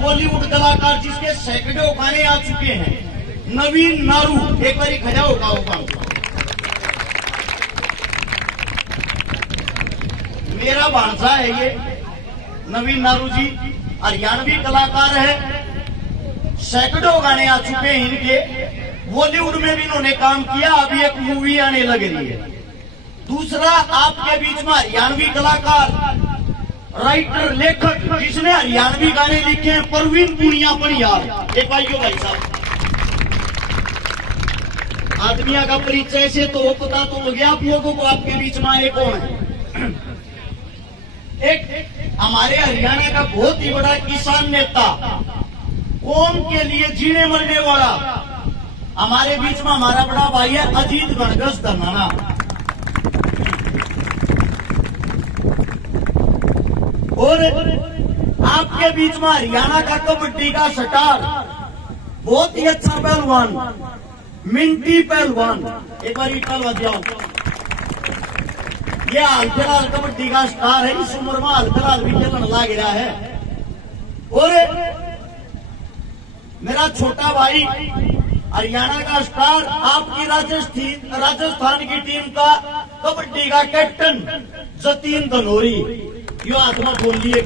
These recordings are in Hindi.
बॉलीवुड कलाकार जिसके सैकड़ों गाने आ चुके हैं, नवीन नारू, एक बारी खड़ा होगा। मेरा भांजा है ये नवीन नारू जी, हरियाणवी कलाकार है, सैकड़ों गाने आ चुके हैं इनके, बॉलीवुड में भी इन्होंने काम किया, अभी एक मूवी आने लग रही है। दूसरा आपके बीच में हरियाणवी कलाकार, राइटर, लेखक जिसने हरियाणवी गाने लिखे हैं, परवीन पुनिया बनियाल। एक भाई साहब, आदमिया का परिचय से तो पता तो लग गया आप लोगों को, आपके बीच में आए कौन है। एक हमारे हरियाणा का बहुत ही बड़ा किसान नेता, कौम के लिए जीने मरने वाला, हमारे बीच में हमारा बड़ा भाई है अजीत गणगस धनाना। और आपके बीच में हरियाणा का कबड्डी का स्टार, बहुत ही अच्छा पहलवान, मिंटी पहलवान। एक बार पहलवान जाओ, ये हाल फिलहाल कबड्डी का स्टार है, इस उम्र में हाल फिलहाल भी खेलने लग रहा है। और मेरा छोटा भाई हरियाणा का स्टार, आपकी राजस्थान की टीम का कबड्डी का कैप्टन जतीन धनोरी, यो आत्मा बोल लिए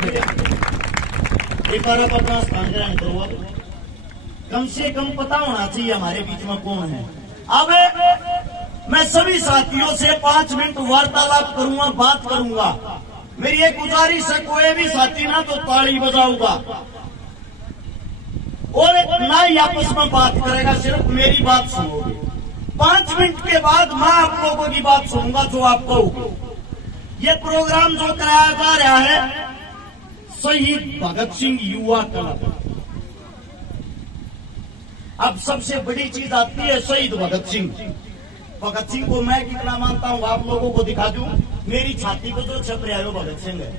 एक बार आप अपना स्थान ग्रहण करो। कम से कम पता होना चाहिए हमारे बीच में कौन है। अब मैं सभी साथियों से 5 मिनट वार्तालाप करूंगा, बात करूंगा। मेरी एक गुजारिश है, कोई भी साथी ना तो ताली बजाऊंगा और ना ही आपस में बात करेगा, सिर्फ मेरी बात सुनोगे। 5 मिनट के बाद मैं आप लोगों की बात सुनूंगा जो आप कहोगे। ये प्रोग्राम जो कराया जा रहा है शहीद भगत सिंह युवा क्लब। अब सबसे बड़ी चीज आती है शहीद भगत सिंह। भगत सिंह को मैं कितना मानता हूं आप लोगों को दिखा दूं। मेरी छाती को जो छप रहा है वो भगत सिंह है।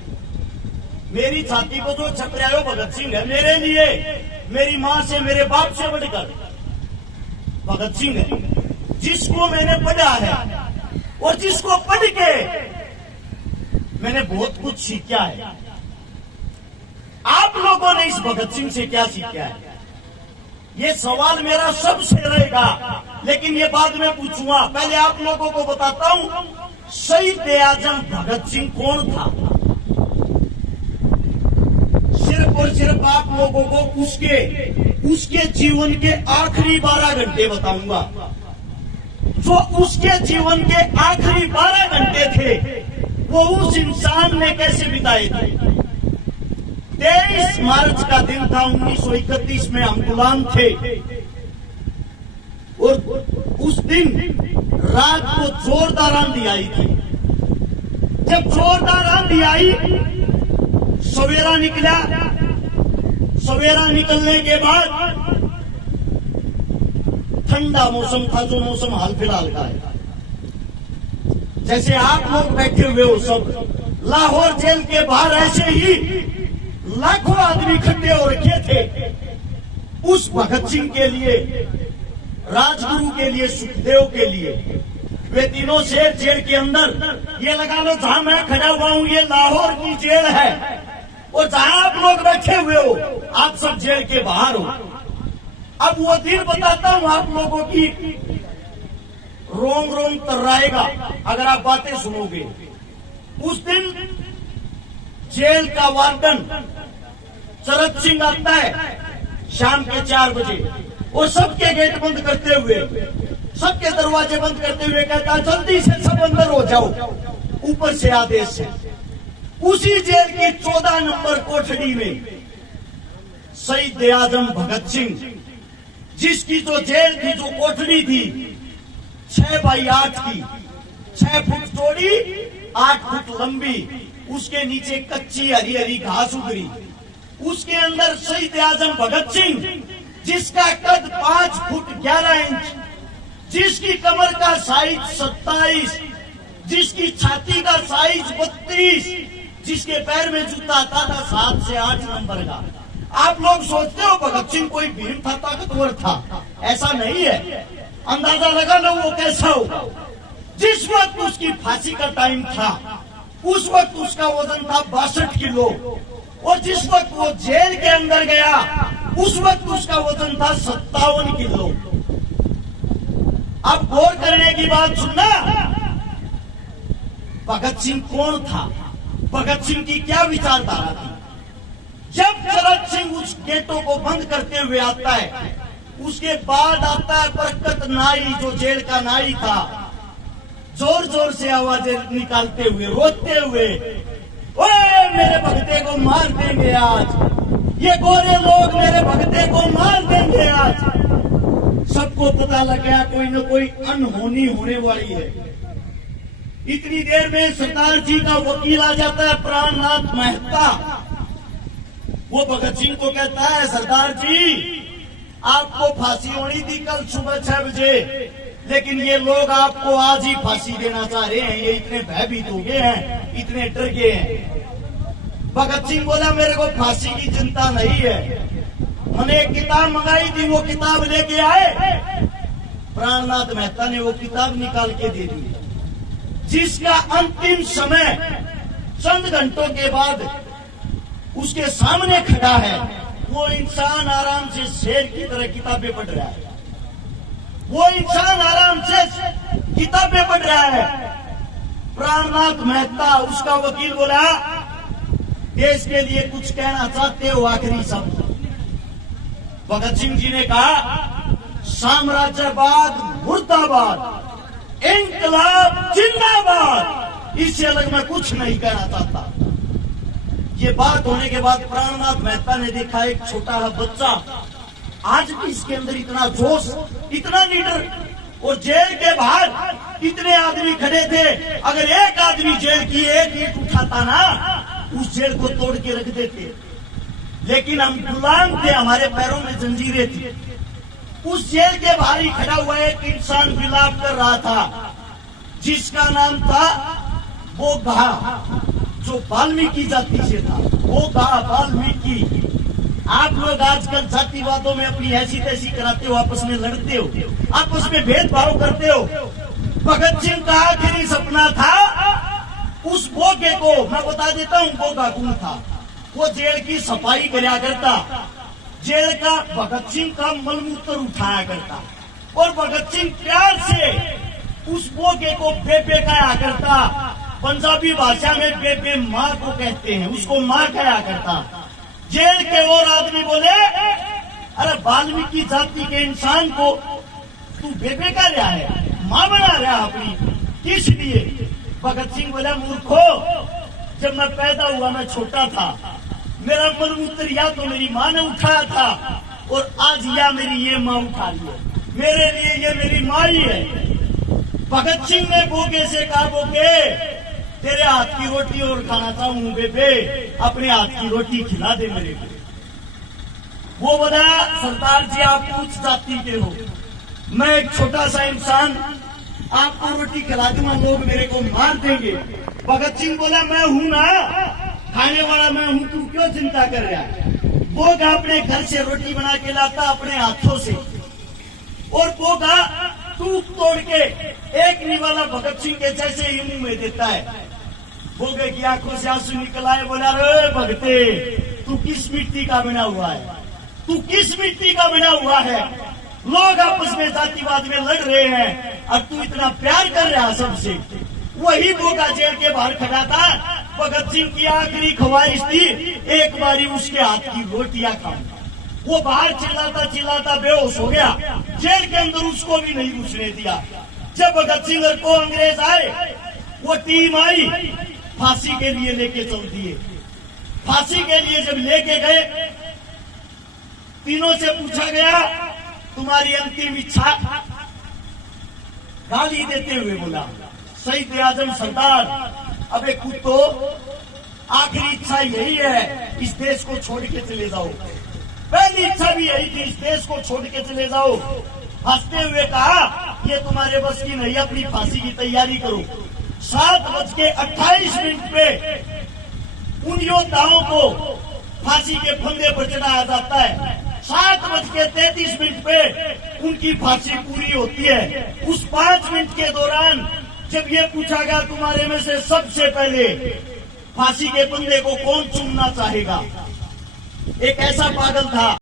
मेरी छाती को जो छप रहा है वो भगत सिंह है। मेरे लिए, मेरी मां से, मेरे बाप से बढ़कर भगत सिंह है, जिसको मैंने पढ़ा है और जिसको पढ़ के मैंने बहुत कुछ सीखा है। आप लोगों ने इस भगत सिंह से क्या सीखा है, ये सवाल मेरा सबसे रहेगा, लेकिन ये बाद में पूछूंगा। पहले आप लोगों को बताता हूं शहीद आजम भगत सिंह कौन था। सिर्फ और सिर्फ आप लोगों को उसके जीवन के आखिरी 12 घंटे बताऊंगा। जो उसके जीवन के आखिरी 12 घंटे थे वो उस इंसान ने कैसे बिताए थे। 23 मार्च का दिन था, 1931 में हम गुलाम थे और उस दिन रात को जोरदार आंधी आई थी। जब जोरदार आंधी आई, सवेरा निकला। सवेरा निकलने के बाद ठंडा मौसम था, जो मौसम हाल फिलहाल का है। जैसे आप लोग बैठे हुए हो सब, लाहौर जेल के बाहर ऐसे ही लाखों आदमी इकट्ठे हो रखे थे उस भगत सिंह के लिए, राजगुरु के लिए, सुखदेव के लिए। वे तीनों शेर जेल के अंदर, ये लगा लो जहां मैं खड़ा हुआ हूं ये लाहौर की जेल है और जहां आप लोग बैठे हुए हो आप सब जेल के बाहर हो। अब वो दिन बताता हूं आप लोगों की, रोंग रोंग तर्राएगा अगर आप बातें सुनोगे। उस दिन जेल का वार्डन शरद सिंह आता है शाम के 4 बजे और सबके गेट बंद करते हुए, सबके दरवाजे बंद करते हुए कहता जल्दी से सब अंदर हो जाओ, ऊपर से आदेश है। उसी जेल की 14 नंबर कोठड़ी में शहीद आजम भगत सिंह, जिसकी जो जेल थी, जो कोठड़ी थी 6 बाई 8 की, 6 फुट चौड़ी, 8 फुट लंबी, उसके नीचे कच्ची हरी हरी घास उगरी। उसके अंदर शहीद आजम भगत सिंह, जिसका कद 5 फुट 11 इंच, जिसकी कमर का साइज 27, जिसकी छाती का साइज 32, जिसके पैर में जूता आता था 7 से 8 नंबर का। आप लोग सोचते हो भगत सिंह कोई भीम था, ताकतवर था, ऐसा नहीं है। अंदाजा लगा लो वो कैसा होगा। जिस वक्त उसकी फांसी का टाइम था, उस वक्त उसका वजन था 62 किलो और जिस वक्त वो जेल के अंदर गया उस वक्त उसका वजन था 57 किलो। अब गौर करने की बात सुनना, भगत सिंह कौन था, भगत सिंह की क्या विचारधारा थी। जब चरत सिंह उस गेटों को बंद करते हुए आता है, उसके बाद आता है बरकत नाई, जो जेल का नाई था, जोर जोर से आवाजें निकालते हुए, रोते हुए, ओए मेरे भगते को मार देंगे आज, ये गोरे लोग मेरे भगते को मार देंगे आज। सबको पता लग गया कोई न कोई अनहोनी होने वाली है। इतनी देर में सरदार जी का वकील आ जाता है, प्राणनाथ मेहता। वो भगत सिंह को कहता है, सरदार जी आपको फांसी होनी थी कल सुबह 6 बजे, लेकिन ये लोग आपको आज ही फांसी देना चाह रहे हैं, ये इतने भयभीत हो गए हैं, इतने डर गए हैं। भगत सिंह बोला, मेरे को फांसी की चिंता नहीं है, मैंने एक किताब मंगाई थी, वो किताब लेके आए। प्राणनाथ मेहता ने वो किताब निकाल के दे दी, जिसका अंतिम समय चंद घंटों के बाद उसके सामने खड़ा है। वो इंसान आराम से शेर की तरह किताबें पढ़ रहा है, वो इंसान आराम से किताबें पढ़ रहा है। प्राणनाथ मेहता, उसका वकील, बोला, देश के लिए कुछ कहना चाहते हो आखिरी शब्द। भगत सिंह जी ने कहा, साम्राज्यवाद मुर्दाबाद, इंकलाब जिंदाबाद, इससे अलग मैं कुछ नहीं कहना चाहता। ये बात होने के बाद प्राणनाथ मेहता ने देखा एक छोटा बच्चा, आज भी इसके अंदर इतना जोश, इतना लीडर, और जेल के बाहर इतने आदमी खड़े थे, अगर एक आदमी जेल की एक ईंट उठाता ना, उस जेल को तोड़ के रख देते। लेकिन हम गुलाम थे, हमारे पैरों में जंजीरें थी। उस जेल के बाहर ही खड़ा हुआ एक इंसान विलाप कर रहा था, जिसका नाम था बोघा, जो वाल्मीकि जाति से था। बोघा, वाल्मीकि। आप लोग आजकल जातिवादों में अपनी ऐसी तैसी कराते हो, आपस में लड़ते हो, आपस में भेदभाव करते हो। भगत सिंह का आखिरी सपना था उस बोघे को, मैं बता देता हूँ बोघा कौन था। वो जेल की सफाई कराया करता, जेल का भगत सिंह का मलमूत्र उठाया करता, और भगत सिंह प्यार से उस बोघे को बेबे कहा करता। पंजाबी भाषा में बेबे माँ को कहते हैं, उसको माँ कहा करता। जेल के और आदमी बोले, अरे वाल्मीकि जाति के इंसान को तू बेबे का रहा है, माँ बना रहा अपनी, किस लिए? भगत सिंह बोला, मूर्खो, जब मैं पैदा हुआ मैं छोटा था, मेरा मलमूत्र या तो मेरी माँ ने उठाया था, और आज या मेरी ये माँ उठा ली है, मेरे लिए ये मेरी माँ ही है। भगत सिंह ने बोगे से कहा, बोगे तेरे हाथ की रोटी और खाना चाहूं बेबे, अपने हाथ की रोटी खिला दे मेरे को। वो बोला, सरदार जी आप उच्च जाति के हो, मैं एक छोटा सा इंसान, आपको रोटी खिला दूंगा, लोग मेरे को मार देंगे। भगत सिंह बोला, मैं हूं ना, खाने वाला मैं हूं, तू क्यों चिंता कर रहा है? बोगा अपने घर से रोटी बना के लाता अपने हाथों से, और बोगा टूक तोड़ के एक निवाला भगत सिंह के जैसे ही मुंह में देता है। बोगे की आंखों से आंसू निकल आए, बोला, रे भगते, तू किस मिट्टी का बना हुआ है, तू किस मिट्टी का बना हुआ है? लोग आपस में जातिवाद में लड़ रहे हैं और तू इतना प्यार कर रहा सबसे। वही बोगा जेल के बाहर खड़ा था। भगत सिंह की आखिरी ख्वाहिश थी एक बारी उसके हाथ की रोटियां खाऊं। वो बाहर चिल्लाता चिल्लाता बेहोश हो गया, जेल के अंदर उसको भी नहीं घुसने दिया। जब भगत सिंह को अंग्रेज आए, वो टीम आई, फांसी के लिए लेके चल दिए। फांसी के लिए जब लेके गए, तीनों से पूछा गया तुम्हारी अंतिम इच्छा? गाली देते हुए बोला, शहीद आजम सरदार, अबे कुत्तो, आखिरी इच्छा यही है, इस देश को छोड़ के चले जाओ। पहली इच्छा भी यही थी, इस देश को छोड़ के चले जाओ। हंसते हुए कहा, ये तुम्हारे बस की नहीं, अपनी फांसी की तैयारी करो। 7:28 पे उन योद्धाओं को फांसी के फंदे पर चढ़ाया जाता है। 7:33 पे उनकी फांसी पूरी होती है। उस 5 मिनट के दौरान जब ये पूछा गया तुम्हारे में से सबसे पहले फांसी के फंदे को कौन चूमना चाहेगा। एक ऐसा पागल था